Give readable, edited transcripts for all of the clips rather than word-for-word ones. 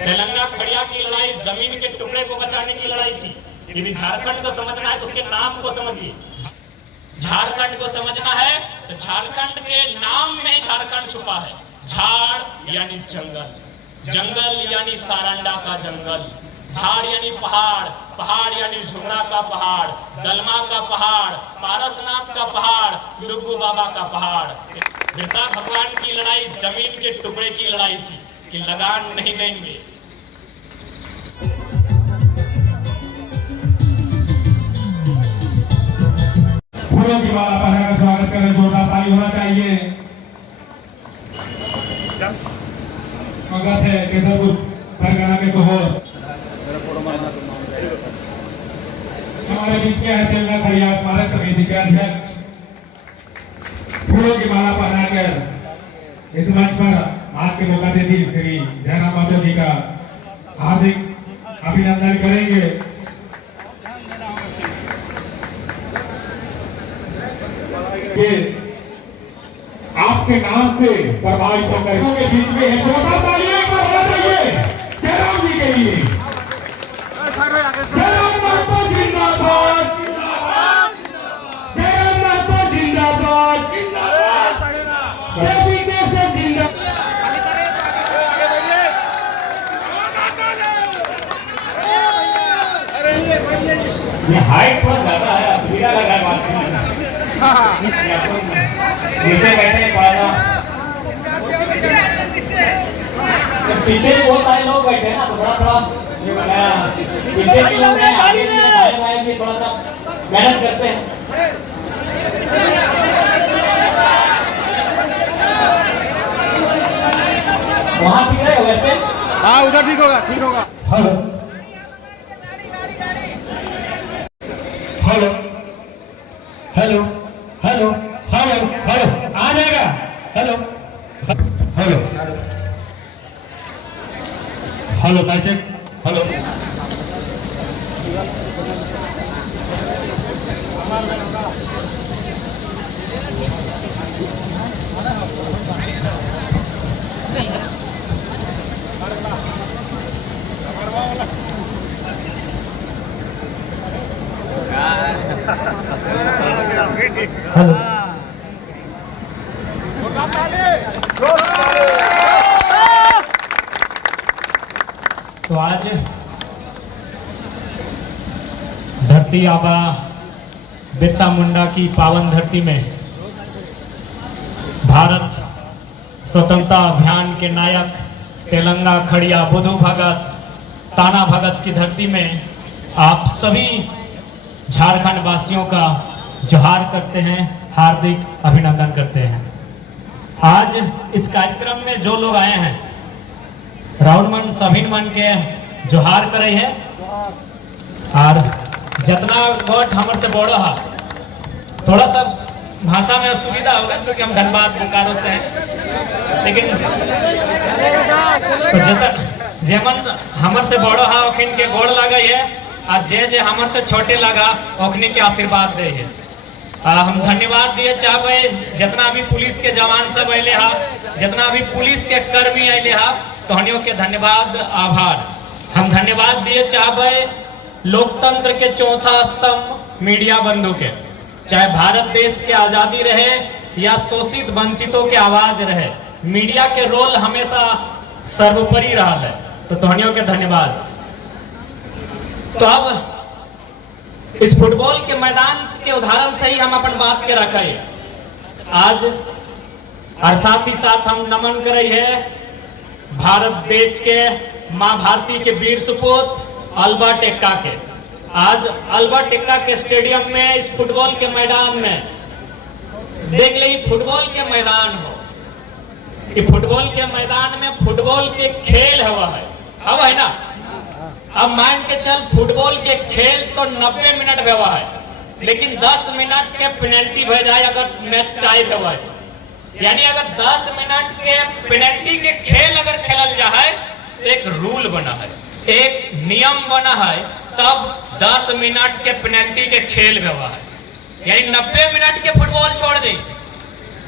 तेलंगाना खड़िया की लड़ाई जमीन के टुकड़े को बचाने की लड़ाई थी। यदि झारखंड को समझना है तो उसके नाम को समझिए। झारखंड को समझना है तो झारखंड के नाम में झारखंड छुपा है। झाड़ यानी जंगल, जंगल यानी सारंडा का जंगल, झाड़ यानी पहाड़, पहाड़ यानी झुमरा का पहाड़, दलमा का पहाड़, पारसनाथ का पहाड़, लुगू बाबा का पहाड़। बिरसा भगवान की लड़ाई जमीन के टुकड़े की लड़ाई थी कि लगान नहीं देंगे। फूलों की माला पहनाकर स्वागत करें, जोरदार ताली होना चाहिए। स्वागत है केसरपुर परगना के शोहर हमारे बीच के हैं तेलंगाना खड़िया स्मारक समिति के अध्यक्ष। फूलों की माला पहनाकर इस मंच पर आपके मौका देती श्री जयराम माधव जी का हार्दिक अभिनंदन करेंगे। आपके नाम से प्रभावित होकर के बीच में है, जोरदार तालियां एक बार होना चाहिए जयराम जी के लिए। जयराम महतो जिंदाबाद, जयराम महतो जिंदाबाद, देवी से जिंदाबाद। ये हाइट थोड़ा ज्यादा है, पीड़ा लगा है। नीचे बैठे पीछे बहुत सारे लोग बैठे ना, तो थोड़ा पीछे भी लोग हैं, आगे भी थोड़ा सा मेहनत करते हैं। वहाँ ठीक रहेगा वैसे? हाँ उधर ठीक होगा, ठीक होगा। Hello hello hello hello hello hello आ जाएगा। Hello hello hello check hello. Hello तो आज धरती आबा बिरसा मुंडा की पावन धरती में भारत स्वतंत्रता अभियान के नायक तेलंगाना खड़िया बुधू भगत ताना भगत की धरती में आप सभी झारखंड वासियों का जोहार करते हैं, हार्दिक अभिनंदन करते हैं। आज इस कार्यक्रम में जो लोग आए हैं राउर मन सभी मन के जोहार करे हैं और जितना वोट हमर से बड़ो है थोड़ा सा भाषा में असुविधा होगा क्योंकि हम धनबाद बोकारो से हैं, लेकिन तो जेमन हमर से बड़ो है ओखिन के गोड़ लगे है और जे हमर से छोटे लगा ओखनी के आशीर्वाद दे है। हम धन्यवाद दिए चाहबे जितना भी पुलिस के जवान सब अले हा, जितना भी पुलिस के कर्मी अले हा, तोहनियों के धन्यवाद आभार। हम धन्यवाद दिए चाहबे लोकतंत्र के चौथा स्तंभ मीडिया बंधु के, चाहे भारत देश के आजादी रहे या शोषित वंचितों के आवाज रहे, मीडिया के रोल हमेशा सर्वोपरि रहा है, तो तोहनियों के धन्यवाद। तो अब इस फुटबॉल के मैदान के उदाहरण से ही हम अपन बात के रखे आज, और साथ ही साथ हम नमन करे है भारत देश के मां भारती के वीर सुपूत अल्बर्ट एक्का के। आज अल्बर्ट एक्का के स्टेडियम में इस फुटबॉल के मैदान में देख ले, फुटबॉल के मैदान हो कि फुटबॉल के मैदान में फुटबॉल के खेल हवा है, अब है ना। अब मान के चल फुटबॉल के खेल तो 90 मिनट हुआ है, लेकिन 10 मिनट के पेनल्टी भे जाए अगर मैच टाई हुआ है, यानी अगर 10 मिनट के पेनल्टी के खेल अगर खेलल जाए तो एक रूल बना है, एक नियम बना है, तब 10 मिनट के पेनल्टी के खेल हुआ है। यानी 90 मिनट के फुटबॉल छोड़ दी,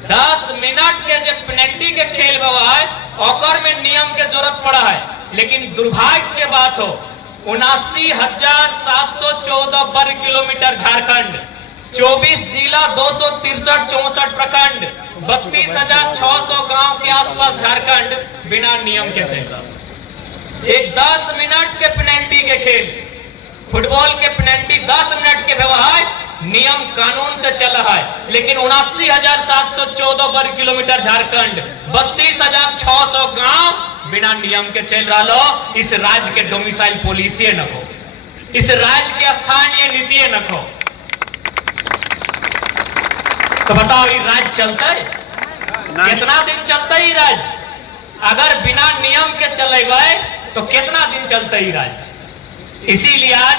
10 मिनट के जो पेनल्टी के खेल हुआ है ओकर में नियम के जरूरत पड़ा है। लेकिन दुर्भाग्य की बात हो 79,714 वर्ग किलोमीटर झारखंड, 24 जिला, 263-64 प्रखंड, 32,600 गांव के आसपास झारखंड बिना नियम के चल रहा। एक 10 मिनट के पेनल्टी के खेल, फुटबॉल के पेनल्टी 10 मिनट के व्यवहार नियम कानून से चल रहा है, लेकिन 79,714 वर्ग किलोमीटर झारखंड, 32,600 गांव बिना नियम के चल रहा लो। इस राज्य के डोमिसाइल पॉलिसी न हो, इस राज्य के स्थानीय नीति न हो, तो बताओ ये राज्य चलता है? कितना दिन चलता है राज्य? अगर बिना नियम के चलेगा तो कितना दिन चलता है राज्य? इसीलिए आज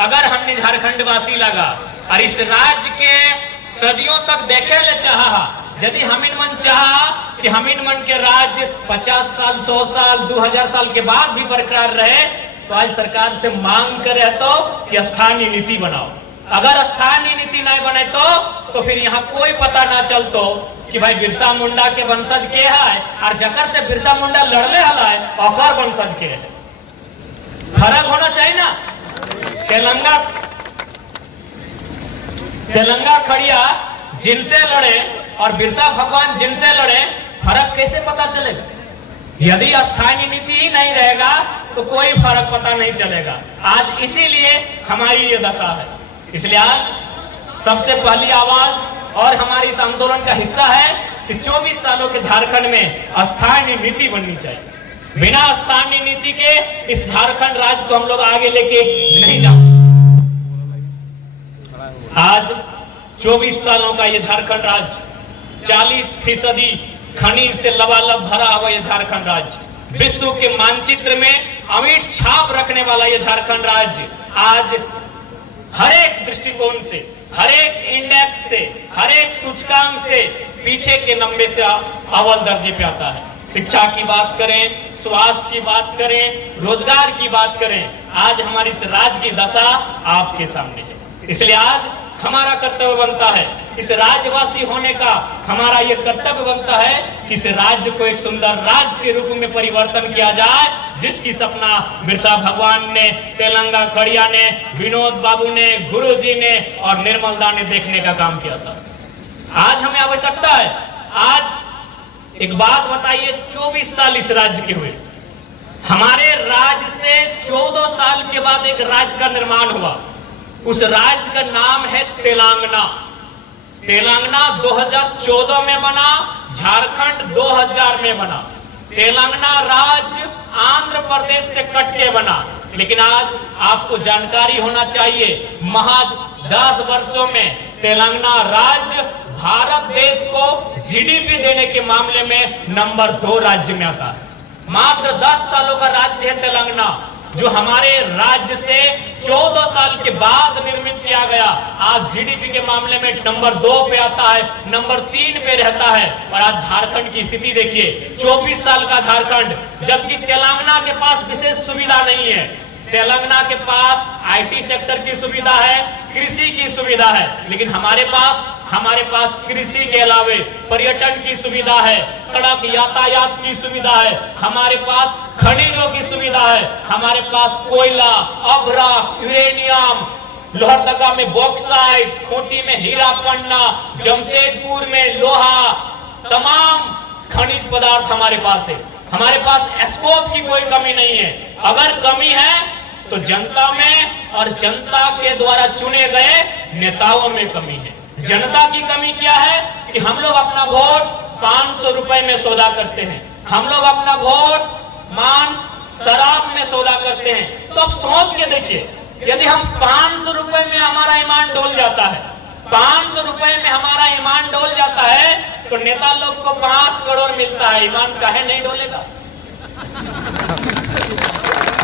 अगर हमने झारखंड वासी लगा और इस राज्य के सदियों तक देखे ले चाहा, यदि हमिन मन चाहा कि हमिन मन के राज्य 50 साल, 100 साल, 2000 साल के बाद भी बरकरार रहे, तो आज सरकार से मांग करे तो कि स्थानीय नीति बनाओ। अगर स्थानीय नीति नहीं बने तो फिर यहाँ कोई पता ना चलतो कि भाई बिरसा मुंडा के वंशज के है और जकर से बिरसा मुंडा लड़ले हला है और वंशज के है। फर्क होना चाहिए ना। तेलंगा खड़िया जिनसे लड़े और बिरसा भगवान जिनसे लड़े, फर्क कैसे पता चलेगा? यदि स्थानीय नीति ही नहीं रहेगा तो कोई फर्क पता नहीं चलेगा। आज इसीलिए हमारी ये दशा है। इसलिए आज सबसे पहली आवाज और हमारी इस आंदोलन का हिस्सा है कि 24 सालों के झारखंड में स्थानीय नीति बननी चाहिए। बिना स्थानीय नीति के इस झारखंड राज्य को हम लोग आगे लेके नहीं जा। आज 24 सालों का ये झारखंड राज्य, 40% खनिज से लबालब भरा हुआ ये झारखंड राज्य, विश्व के मानचित्र में अमिट छाप रखने वाला ये झारखंड राज्य आज हर एक दृष्टिकोण से, हर एक इंडेक्स से, हर एक सूचकांक से पीछे के नंबर से अव्वल दर्जे पे आता है। शिक्षा की बात करें, स्वास्थ्य की बात करें, रोजगार की बात करें, आज हमारी इस राज्य की दशा आपके सामने है। इसलिए आज हमारा कर्तव्य बनता है, इस राज्यवासी होने का हमारा यह कर्तव्य बनता है कि इस राज्य को एक सुंदर राज्य के रूप में परिवर्तन किया जाए, जिसकी सपना बिरसा भगवान ने, तेलंगा खड़िया ने, विनोद बाबू ने, गुरुजी ने और निर्मल दा ने देखने का काम किया था। आज हमें आवश्यकता है। आज एक बात बताइए, 24 साल इस राज्य के हुए, हमारे राज्य से 14 साल के बाद एक राज्य का निर्माण हुआ। उस राज्य का नाम है तेलंगाना। तेलंगाना 2014 में बना, झारखंड 2000 में बना। तेलंगाना राज्य आंध्र प्रदेश से कट के बना, लेकिन आज आपको जानकारी होना चाहिए, महज 10 वर्षों में तेलंगाना राज्य भारत देश को जीडीपी देने के मामले में नंबर 2 राज्य में आता है। मात्र 10 सालों का राज्य है तेलंगाना, जो हमारे राज्य से 14 साल के बाद निर्मित किया गया, आज जीडीपी के मामले में नंबर 2 पे आता है, नंबर 3 पे रहता है। और आज झारखंड की स्थिति देखिए, 24 साल का झारखंड, जबकि तेलंगाना के पास विशेष सुविधा नहीं है। तेलंगाना के पास आईटी सेक्टर की सुविधा है, कृषि की सुविधा है, लेकिन हमारे पास कृषि के अलावे पर्यटन की सुविधा है, सड़क यातायात की सुविधा है, हमारे पास खनिजों की सुविधा है, हमारे पास कोयला, अभ्रक, यूरेनियम, लोहरदगा में बॉक्साइट, खूंटी में हीरा पन्ना, जमशेदपुर में लोहा, तमाम खनिज पदार्थ हमारे पास है। हमारे पास स्कोप की कोई कमी नहीं है। अगर कमी है तो जनता में और जनता के द्वारा चुने गए नेताओं में कमी है। जनता की कमी क्या है कि हम लोग अपना वोट 500 रुपए में सौदा करते हैं, हम लोग अपना वोट मांस, शराब में सौदा करते हैं। तो अब सोच के देखिए, यदि हम 500 रुपए में हमारा ईमान डोल जाता है, 500 रुपए में हमारा ईमान डोल जाता है, तो नेता लोग को 5 करोड़ मिलता है, ईमान काहे नहीं डोलेगा?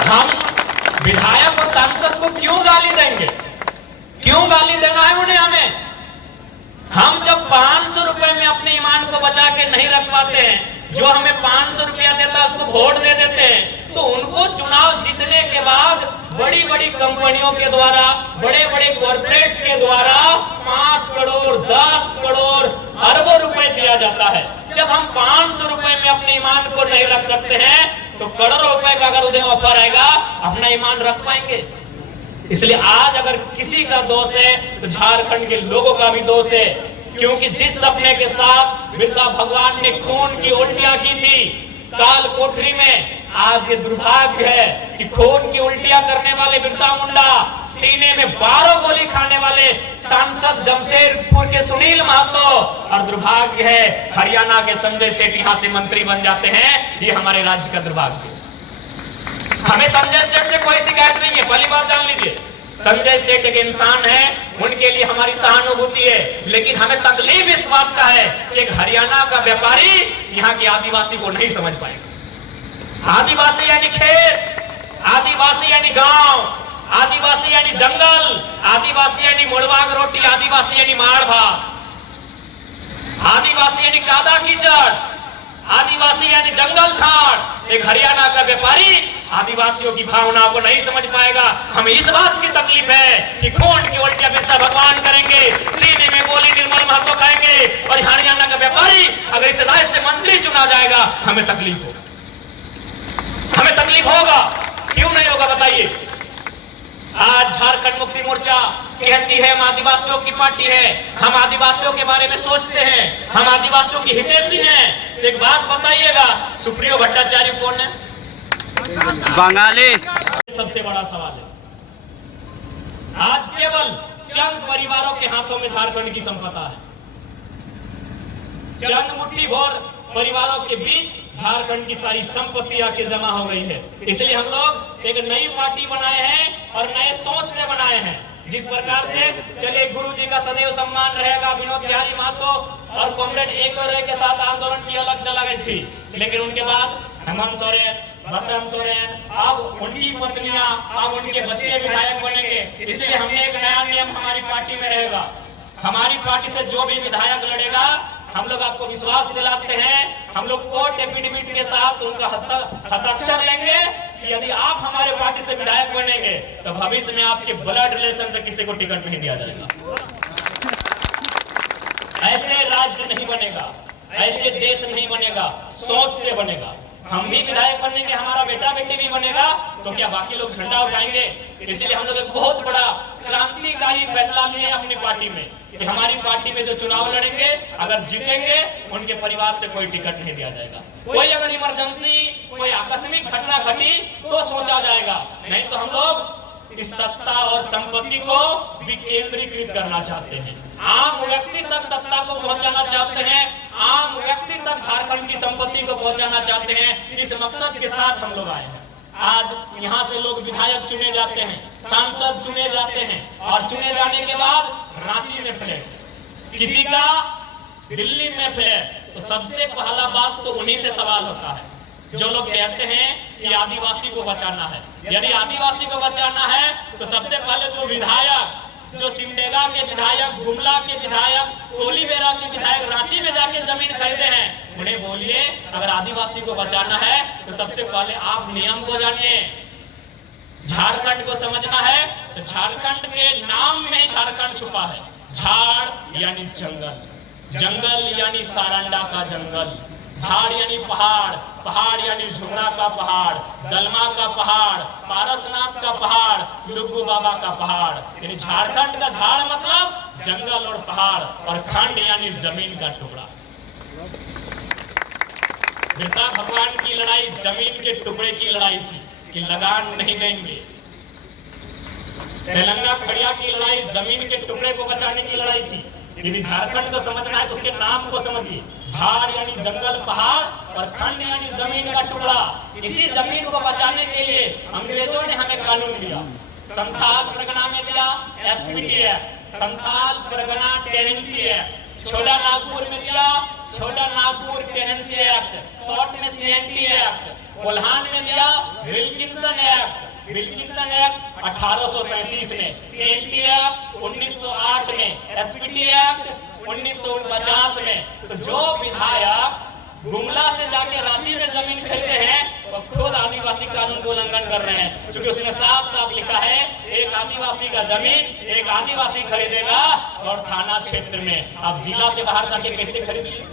हम विधायक और सांसद को क्यों गाली देंगे? क्यों गाली देना है उन्हें हमें? हम जब 500 रुपए में अपने ईमान को बचा के नहीं रख पाते हैं, जो हमें 500 रुपया देता है उसको वोट दे देते हैं, तो उनको चुनाव जीतने के बाद बड़ी बड़ी कंपनियों के द्वारा, बड़े बड़े कॉर्पोरेट्स के द्वारा 5 करोड़, 10 करोड़, अरबों रुपए दिया जाता है। जब हम 500 रुपए में अपने ईमान को नहीं रख सकते हैं, तो करोड़ों रुपए का अगर उन्हें ऑफर आएगा, अपना ईमान रख पाएंगे? इसलिए आज अगर किसी का दोष है तो झारखंड के लोगों का भी दोष है, क्योंकि जिस सपने के साथ बिरसा भगवान ने खून की उल्टियां की थी काल कोठरी में, आज ये दुर्भाग्य है कि खून की उल्टियां करने वाले बिरसा मुंडा, सीने में 12 गोली खाने वाले सांसद जमशेदपुर के सुनील महतो, और दुर्भाग्य है हरियाणा के संजय सेठ यहां से मंत्री बन जाते हैं। ये हमारे राज्य का दुर्भाग्य है। हमें संजय सेठ से कोई शिकायत नहीं है, पहली बात जान लीजिए। संजय सेठ एक इंसान है, उनके लिए हमारी सहानुभूति है, लेकिन हमें तकलीफ इस बात का है कि एक हरियाणा का व्यापारी यहाँ के आदिवासी को नहीं समझ पाएगा। आदिवासी यानी खेत, आदिवासी यानी गांव, आदिवासी यानी जंगल, आदिवासी यानी मुड़वाग रोटी, आदिवासी यानी माड़ भात, आदिवासी यानी कादा कीचड़, आदिवासी यानी जंगल झाड़। एक हरियाणा का व्यापारी आदिवासियों की भावनाओं को नहीं समझ पाएगा। हमें इस बात की तकलीफ है कि खून की उल्टियां बिरसा भगवान करेंगे, सीने में गोली निर्मल महतो खाएंगे, और हरियाणा का व्यापारी अगर इस राज्य से मंत्री चुना जाएगा, हमें तकलीफ होगा। हमें तकलीफ होगा, क्यों नहीं होगा बताइए? आज झारखंड मुक्ति मोर्चा कहती है हम आदिवासियों की पार्टी है, हम आदिवासियों के बारे में सोचते हैं, हम आदिवासियों की हितैषी हैं। तो एक बात बताइएगा, सुप्रियो भट्टाचार्य कौन है? बंगाली। सबसे बड़ा सवाल है। आज केवल चंद परिवारों के हाथों में झारखंड की संपदा है, चंद मुट्ठी भर परिवारों के बीच झारखंड की सारी संपत्ति आके जमा हो गई है। इसलिए हम लोग एक नई पार्टी बनाए हैं और नए सोच से बनाए हैं। जिस प्रकार से चले गुरु जी का सदैव सम्मान रहेगा, विनोद बिहारी महतो और कॉमरेड एक और के साथ आंदोलन की अलग चला गई थी, लेकिन उनके बाद हेमंत सोरेन, बसंत सोरेन, अब उनकी पत्नियां, अब उनके बच्चे विधायक बनेंगे। इसलिए हमने एक नया नियम हमारी पार्टी में रहेगा। हमारी पार्टी से जो भी विधायक लड़ेगा, हम लोग आपको विश्वास दिलाते हैं, हम लोग कोर्ट एफिडेविट के साथ उनका हस्ताक्षर लेंगे कि यदि आप हमारे पार्टी से विधायक बनेंगे तो भविष्य में आपके ब्लड रिलेशन से किसी को टिकट नहीं दिया जाएगा। ऐसे राज्य नहीं बनेगा, ऐसे देश नहीं बनेगा, सोच से बनेगा। हम भी विधायक बनेंगे, हमारा बेटा बेटी भी बनेगा, तो क्या बाकी लोग झंडा उठाएंगे? इसलिए हम लोग एक बहुत बड़ा क्रांतिकारी फैसला लिए अपनी पार्टी में कि हमारी पार्टी में जो चुनाव लड़ेंगे, अगर जीतेंगे, उनके परिवार से कोई टिकट नहीं दिया जाएगा। कोई अगर इमरजेंसी, कोई आकस्मिक घटना घटी तो सोचा जाएगा, नहीं तो हम लोग इस सत्ता और संपत्ति को विकेंद्रीकृत करना चाहते हैं। आम व्यक्ति तक सत्ता को पहुंचाना चाहते हैं, आम व्यक्ति तक झारखंड की संपत्ति को पहुंचाना चाहते हैं। इस मकसद के साथ हम लोग आए हैं। आज यहाँ से लोग विधायक चुने जाते हैं, सांसद चुने जाते हैं, और चुने जाने के बाद रांची में फ्लैट, किसी का दिल्ली में फ्लैट। तो सबसे पहला बात तो उन्हीं से सवाल होता है जो लोग कहते हैं कि आदिवासी को बचाना है। यदि आदिवासी को बचाना है तो सबसे पहले जो विधायक, जो सिमडेगा के विधायक, गुमला के विधायक, कोलीबेरा के विधायक रांची में जाके जमीन खरीदे हैं, उन्हें बोलिए अगर आदिवासी को बचाना है तो सबसे पहले आप नियम को जानिए। झारखंड को समझना है तो झारखंड के नाम में झारखंड छुपा है। झाड़ यानी जंगल, जंगल यानी सारंडा का जंगल, झाड़ यानी पहाड़, पहाड़ यानी झुमरा का पहाड़, दलमा का पहाड़, पारसनाथ का पहाड़, लुगू बाबा का पहाड़। यानी झारखंड का झाड़ मतलब जंगल और पहाड़, और खंड यानी जमीन का टुकड़ा। बिरसा भगवान की लड़ाई जमीन के टुकड़े की लड़ाई थी कि लगान नहीं देंगे। तेलंगा खड़िया की लड़ाई जमीन के टुकड़े को बचाने की लड़ाई थी। यदि झारखंड को समझना है तो उसके नाम को समझिए। झाड़ यानी जंगल पहाड़, और खंड यानी जमीन का टुकड़ा। इसी जमीन को बचाने के लिए अंग्रेजों ने हमें कानून दिया। संथाल परगना में दिया SPT act, Santhal Pargana tenancy act. छोटा नागपुर में दिया छोटा नागपुर टेनेंसी एक्ट, शॉर्ट में सीएनटी एक्ट। कोल्हान में दिया विल्किंसन एक्ट, विल्किंसन एक्ट 1837 में, सीएनटी एक्ट 1908 में, एसपीटी एक्ट 1949 में। तो जो विधायक गुमला से जाके रांची में जमीन खरीदे हैं वो खुद आदिवासी कानून का उल्लंघन कर रहे हैं, क्योंकि उसने साफ साफ लिखा है एक आदिवासी का जमीन एक आदिवासी खरीदेगा और थाना क्षेत्र में। आप जिला से बाहर जाके कैसे खरीदिए?